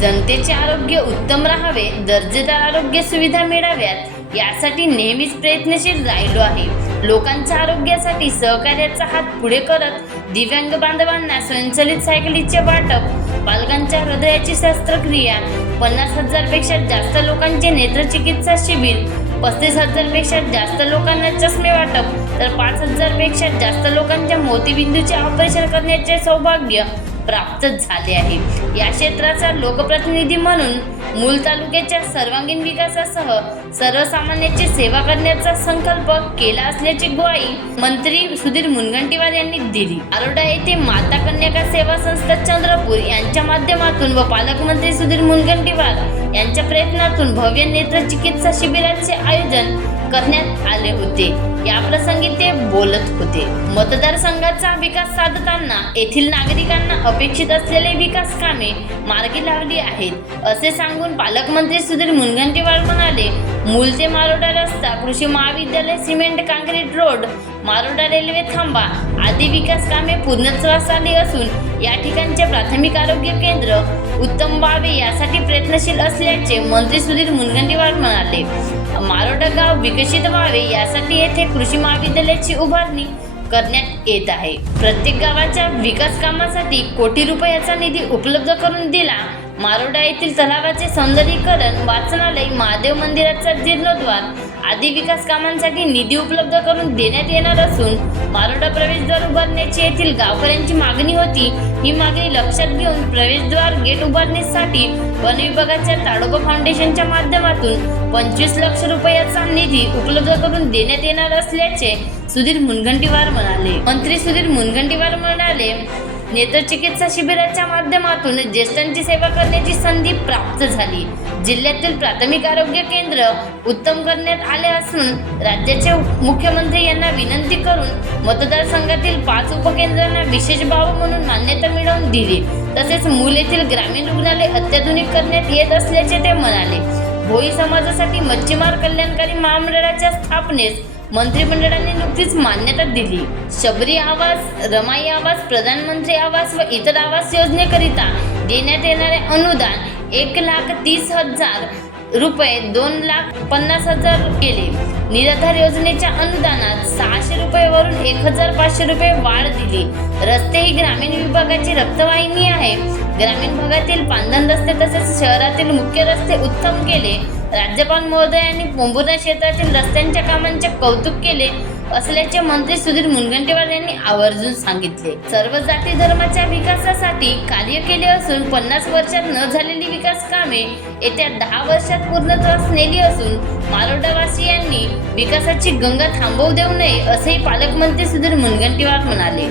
जनतेचे आरोग्य उत्तम राहावे दर्जेदार आरोग्य सुविधा मिळाव्यात यासाठी नेहमीच प्रयत्नशील राहिलो आहे. लोकांच्या आरोग्यासाठी सहकार्याचा हात पुढे करत दिव्यांग बांधवांना स्वयंचलित सायकलीचे वाटप बालकांच्या हृदयाची शस्त्रक्रिया पन्नास हजारपेक्षा जास्त लोकांचे नेत्रचिकित्सा शिबिर पस्तीस हजारपेक्षा जास्त लोकांना चष्मे वाटप तर पाच हजारपेक्षा जास्त लोकांच्या मोतीबिंदूचे ऑपरेशन करण्याचे सौभाग्य प्राप्त झाले आहे. या क्षेत्राचा लोकप्रतिनिधी म्हणून मूल तालुक्याच्या सर्वांगीण विकासासह सर्वसामान्यांची सेवा करण्याचा संकल्प केला असल्याची ग्वाही मंत्री सुधीर मुनगंटीवार यांनी दिली. आरोडा येथे माता कन्या सेवा संस्था चंद्रपूर यांच्या माध्यमातून व पालकमंत्री सुधीर मुनगंटीवार यांच्या प्रयत्नातून भव्य नेत्र चिकित्सा शिबिराचे आयोजन करण्यात आले होते. या प्रसंगी ते बोलत होते. मतदारसंघाचा विकास साधताना येथील नागरिकांना अपेक्षित असलेले विकास कामे मार्गी लावली आहेत. असे सांगून पालकमंत्री सुधीर मुनगंटीवार म्हणाले मूल ते मारोडा रस्ता कृषी महाविद्यालय cement concrete road Maroda railway थांबा. आदी विकास कामे पूर्णत्वास आली असून या ठिकाणचे प्राथमिक आरोग्य केंद्र उत्तम व्हावे यासाठी प्रयत्नशील असल्याचे मंत्री सुधीर मुनगंटीवार म्हणाले. मारोडा गाव विकसित व्हावे यासाठी येथे कृषी महाविद्यालयाची उभारणी करण्यात येत आहे. प्रत्येक गावाच्या विकास कामासाठी कोटी रुपयाचा निधी उपलब्ध करून दिला. मारोडा येथील तलावाचे सौंदर्यीकरण वाचनालय महादेव मंदिराचा जीर्णोद्वार आदी विकास कामांसाठी निधी उपलब्ध करून देण्यात येणार असून मारोडा प्रवेशद्वार उभारण्याची येथील गावकऱ्यांची मागणी होती. ही मागणी लक्षात घेऊन प्रवेशद्वार गेट उभारणीसाठी वन विभागाच्या ताडोबा फाउंडेशनच्या माध्यमातून पंचवीस लक्ष रुपयाचा निधी उपलब्ध करून देण्यात येणार असल्याचे सुधीर मुनगंटीवार म्हणाले. मंत्री सुधीर मुनगंटीवार म्हणाले नेत्रचिकित्सा शिबिराच्या माध्यमातून ज्येष्ठांची सेवा करण्याची संधी प्राप्त झाली. जिल्ह्यातील प्राथमिक आरोग्य केंद्र उत्तम करण्यात आले असून राज्याचे मुख्यमंत्री यांना विनंती करून मतदारसंघातील पाच उपकेंद्रांना विशेष भाव म्हणून मान्यता मिळवून दिली. तसेच मूल येथील ग्रामीण रुग्णालय अत्याधुनिक करण्यात येत असल्याचे ते म्हणाले. भोई समाजासाठी मच्छीमार कल्याणकारी महामंडळाच्या स्थापनेस मंत्रिमंडळाने नुकतीच मान्यता दिली. शबरी आवास रमाई आवास प्रधानमंत्री आवास व इतर आवास योजनेकरिता देण्यात येणारे अनुदान एक लाख तीस हजार रुपये दोन लाख पन्नास हजार केले. निराधार योजनेच्या अनुदानात सहाशे रुपयेवरून एक हजार पाचशे रुपये वाढ दिली. रस्ते ही ग्रामीण विभागाची रक्तवाहिनी आहे. ग्रामीण भागातील पांधन रस्ते तसेच शहरातील मुख्य रस्ते उत्तम केले. राज्यपाल महोदयांनी पोंभुर्णा क्षेत्रातील रस्त्यांच्या कामांचे कौतुक केले. असल्याचे मंत्री सुधीर मुनगंटीवार यांनी आवर्जून सांगितले. सर्व जाती धर्माच्या विकासासाठी कार्य केले असून पन्नास वर्षात न झालेली विकास कामे येत्या दहा वर्षात पूर्णत्वास नेली असून मारोडावासियांनी विकासाची गंगा थांबवू देऊ नये असेही पालकमंत्री सुधीर मुनगंटीवार म्हणाले.